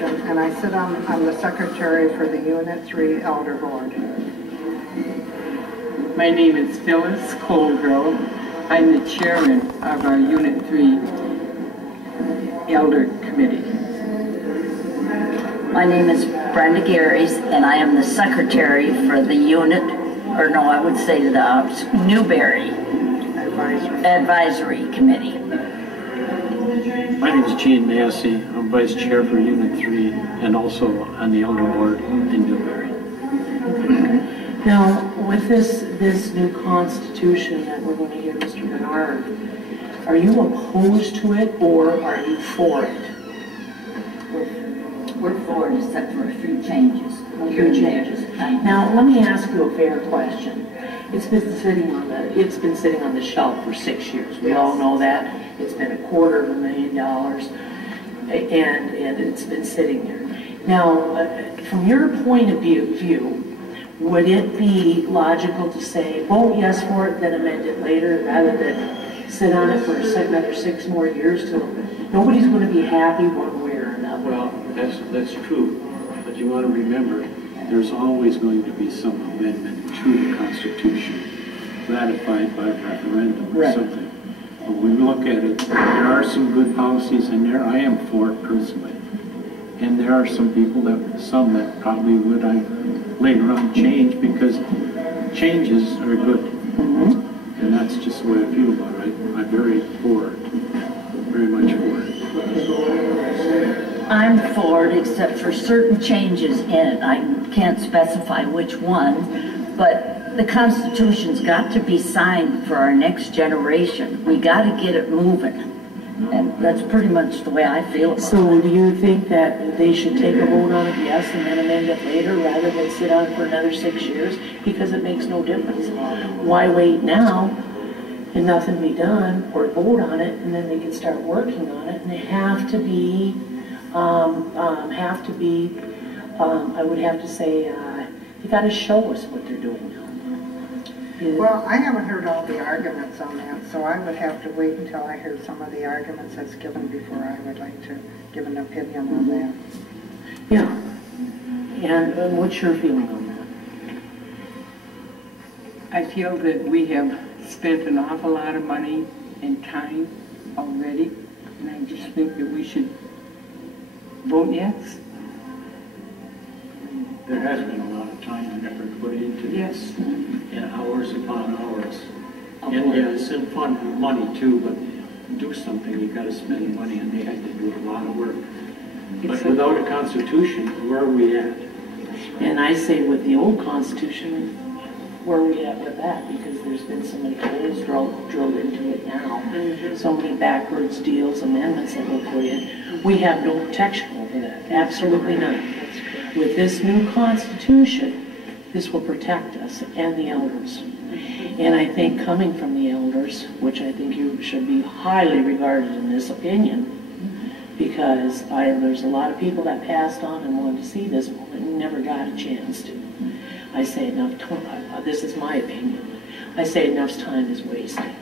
Constitution, and I sit on the Secretary for the Unit 3 Elder Board. My name is Phyllis Coldrell. I'm the chairman of our Unit 3 Elder Committee. My name is Brenda Garys, and I am the secretary for the unit, or no, I would say the Newberry Advisory Committee. My name is Gene Massey. I'm vice chair for Unit 3 and also on the Elder Board in Newberry. Now, with this new constitution that we're going to hear Mr. Bernard, are you opposed to it or are you for it? We're for it, except for a few changes. Now, let me ask you a fair question. It's been sitting on the shelf for 6 years. We all know that. It's been $250,000, and it's been sitting there. Now, from your point of view, would it be logical to say, vote yes for it, then amend it later, rather than sit on it for another 6 more years till nobody's going to be happy one way or another? Well, that's true, but you want to remember, there's always going to be some amendment to the Constitution, ratified by referendum or something. But when we look at it, there are some good policies in there. I am for it personally. And there are some people that probably would later on change, because changes are good. And that's just the way I feel about it. I'm very for it, very much for it. I'm for it, except for certain changes in it. I can't specify which one, but the Constitution's got to be signed for our next generation. We got to get it moving. And that's pretty much the way I feel about it. So do you think that they should take a vote on it, yes, and then amend it later, rather than sit on it for another 6 years? Because it makes no difference. Why wait now and nothing be done, or vote on it, and then they can start working on it, and they have to be, I would have to say, they got to show us what they're doing now. Well, I haven't heard all the arguments on that, so I would have to wait until I hear some of the arguments that's given before I would like to give an opinion on that. Yeah. And what's your feeling on that? I feel that we have spent an awful lot of money and time already, and I just think that we should vote yes. There has been a lot of time and effort put into this. Yes. And hours upon hours. And yeah, it's some fun money too, but do something, you got to spend money, and they had to do a lot of work. But without a constitution, where are we at? And I say with the old Constitution, where are we at with that? Because there's been so many holes drilled into it now. So many backwards deals, amendments that were put in. We have no protection over that, absolutely none. With this new Constitution, this will protect us and the elders. And I think coming from the elders, which I think you should be highly regarded in this opinion, because there's a lot of people that passed on and wanted to see this moment and never got a chance to. I say enough time, this is my opinion, I say enough time is wasted.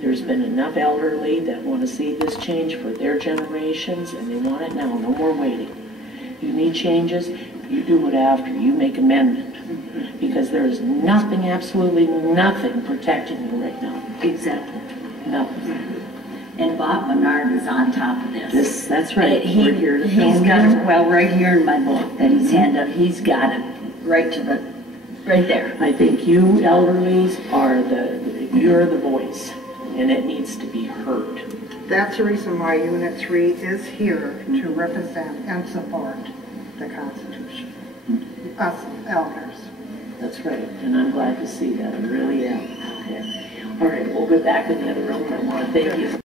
There's been enough elderly that want to see this change for their generations, and they want it now, no more waiting. You need changes, you do it after, you make amendment. Because there is nothing, absolutely nothing protecting you right now. Exactly. Nothing. And Bob Bernard is on top of this. That's right. He's got it, well, right here in my book that he's handed up, he's got it right there. I think you elderlies you're the voice, and it needs to be heard. That's the reason why Unit 3 is here to represent and support the Constitution. Us elders. That's right, and I'm glad to see that. I really am. Okay. All right, we'll get back in the other room. I want to thank you.